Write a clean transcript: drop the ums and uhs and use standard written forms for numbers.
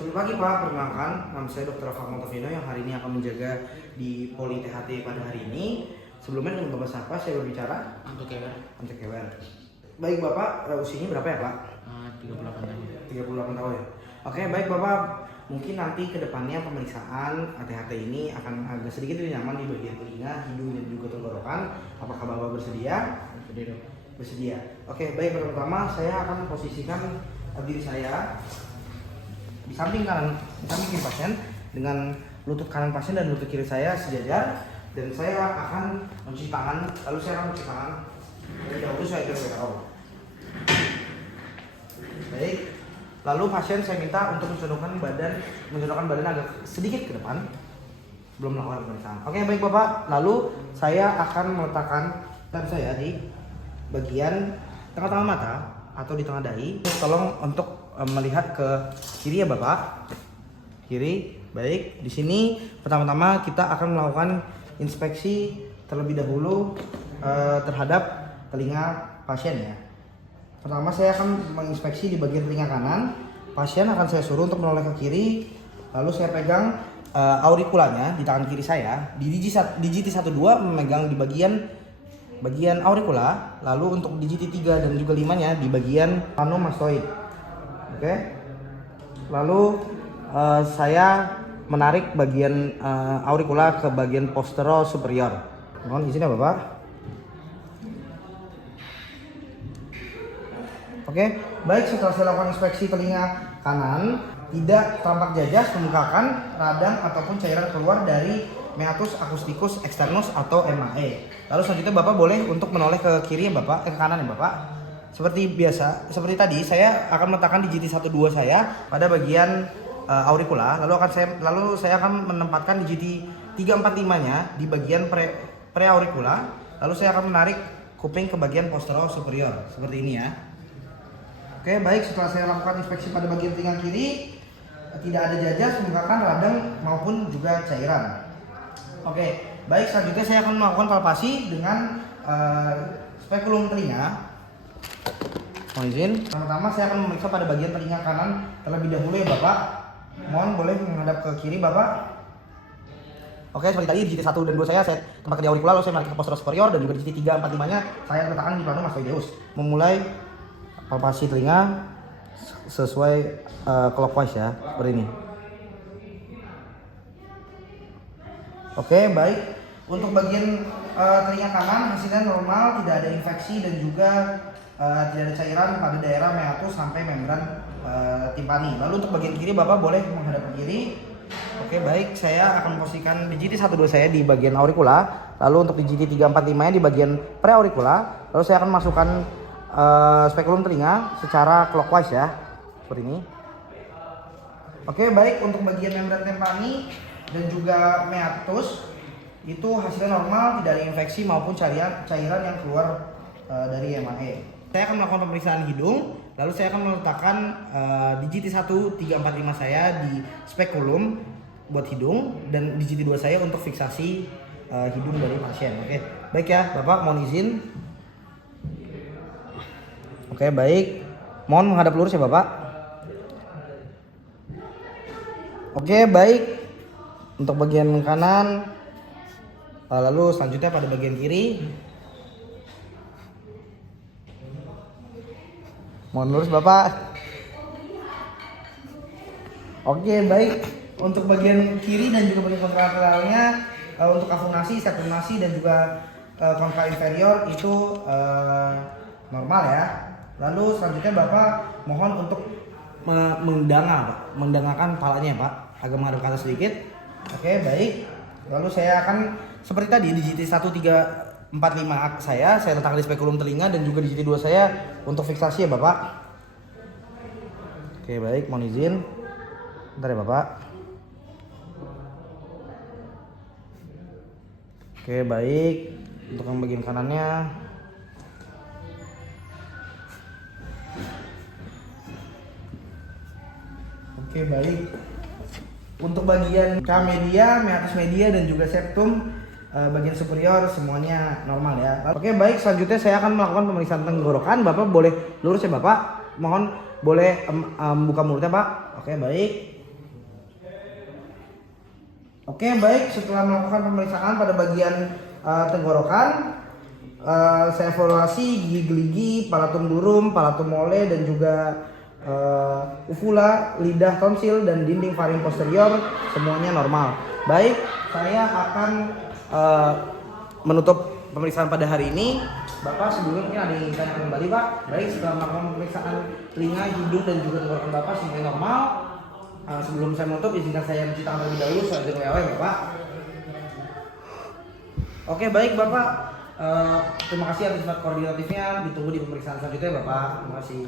Selamat pagi Pak, perkenalkan nama saya Dr. Rafa Montevino yang hari ini akan menjaga di Poli THT pada hari ini. Sebelumnya dengan Bapak siapa saya berbicara? Untuk Kewer. Untuk Kewer. Baik Bapak, usianya berapa ya Pak? 38 tahun. 38 tahun ya. Oke, baik Bapak. Mungkin nanti ke depannya pemeriksaan THT ini akan agak sedikit lebih nyaman di bagian telinga, hidung dan juga tenggorokan. Apakah Bapak bersedia? Bersedia. Oke, baik. Pertama saya akan posisikan diri saya di samping kanan, di samping kiri pasien dengan lutut kanan pasien dan lutut kiri saya sejajar, dan saya akan mencuci tangan. Lalu saya akan mencuci tangan dari dahulu saya ke bawah. Baik. Lalu pasien saya minta untuk menundukkan badan agak sedikit ke depan. Belum melakukan pemeriksaan. Oke, baik Bapak. Lalu saya akan meletakkan tangan saya di bagian tengah-tengah mata atau di tengah dahi. Tolong untuk melihat ke kiri ya Bapak. Kiri. Baik. Di sini pertama-tama kita akan melakukan inspeksi terlebih dahulu terhadap telinga pasien ya. Pertama saya akan menginspeksi di bagian telinga kanan. Pasien akan saya suruh untuk menoleh ke kiri. Lalu saya pegang aurikulanya di tangan kiri saya. Di digit 1 2 memegang di bagian aurikula. Lalu untuk digit 3 dan juga 5-nya di bagian panomastoid. Oke. Lalu saya menarik bagian aurikula ke bagian postero superior. Mohon izin ya Bapak. Oke, baik. Setelah saya lakukan inspeksi telinga kanan, tidak tampak jajas, permukaan, radang ataupun cairan keluar dari meatus acousticus externus atau MAE. Lalu selanjutnya Bapak boleh untuk menoleh ke kiri ya Bapak, ke kanan ya Bapak. Seperti biasa, seperti tadi saya akan meletakkan digit 1 2 saya pada bagian aurikula, lalu saya akan menempatkan digit 3 4 5-nya di bagian preaurikula. Lalu saya akan menarik kuping ke bagian postero superior seperti ini ya. Oke, baik. Setelah saya lakukan inspeksi pada bagian telinga kiri, tidak ada jajas, permukaan, radang maupun juga cairan. Oke, baik. Selanjutnya saya akan melakukan palpasi dengan spekulum telinga. Mohon izin. Pertama saya akan memeriksa pada bagian telinga kanan terlebih dahulu ya Bapak. Mohon boleh menghadap ke kiri Bapak. Oke, seperti tadi digit 1 dan 2 saya tempatkan di aurikula, lalu saya menarik ke postero superior, dan juga digit 3 4 5-nya saya letakkan di plano mastoideus. Memulai palpasi telinga sesuai clockwise ya, seperti ini. Oke, baik. Untuk bagian telinga kanan hasilnya normal, tidak ada infeksi dan juga tidak ada cairan pada daerah meatus sampai membran timpani. Lalu untuk bagian kiri Bapak boleh menghadap ke kiri. Oke, baik. Saya akan memposisikan digit 1 2 saya di bagian aurikula, lalu untuk digit 3 4 5-nya di bagian preaurikula. Lalu saya akan masukkan spekulum telinga secara clockwise ya, seperti ini. Oke, baik. Untuk bagian membran timpani dan juga meatus itu hasilnya normal, tidak ada infeksi maupun cairan yang keluar dari MAE. Saya akan melakukan pemeriksaan hidung, lalu saya akan meletakkan digit 1 3 4 5 saya di spekulum buat hidung dan digit 2 saya untuk fiksasi hidung dari pasien. Oke, baik ya Bapak, mohon izin. Oke, baik. Mohon menghadap lurus ya Bapak. Oke, baik. Untuk bagian kanan, lalu selanjutnya pada bagian kiri. Mohon lurus Bapak. Oke, baik. Untuk bagian kiri dan juga bagian kontralateralnya, untuk afunasi, septumnasi dan juga kontra inferior itu normal ya. Lalu selanjutnya Bapak mohon untuk mendangakan kepalanya Pak, agak menghadap ke atas sedikit. Oke, baik. Lalu saya akan seperti tadi digit 1 3 4 5 saya letakkan di spekulum telinga dan juga digit 2 saya untuk fiksasi ya Bapak. Oke, baik, mohon izin. Bentar ya Bapak. Oke, baik. Untuk yang bagian kanannya. Oke, baik. Untuk bagian media, meatus media dan juga septum bagian superior semuanya normal ya. Oke, baik. Selanjutnya saya akan melakukan pemeriksaan tenggorokan. Bapak boleh lurus ya Bapak. Mohon boleh buka mulutnya Pak. Oke, baik. Oke, baik. Setelah melakukan pemeriksaan pada bagian tenggorokan, saya evaluasi gigi geligi, palatum durum, palatum mole, dan juga uvula, lidah, tonsil, dan dinding faring posterior semuanya normal. Baik, saya akan menutup pemeriksaan pada hari ini. Bapak sebelumnya ada yang ditanya kembali, Pak. Baik, setelah melakukan pemeriksaan telinga, hidung, dan juga tenggorokan Bapak semuanya normal. Sebelum saya menutup, izinkan saya mencuci tangan terlebih dahulu. Saya izin WA, Bapak. Oke, baik Bapak. Terima kasih atas koordinatifnya. Ditunggu di pemeriksaan selanjutnya, Bapak. Terima kasih.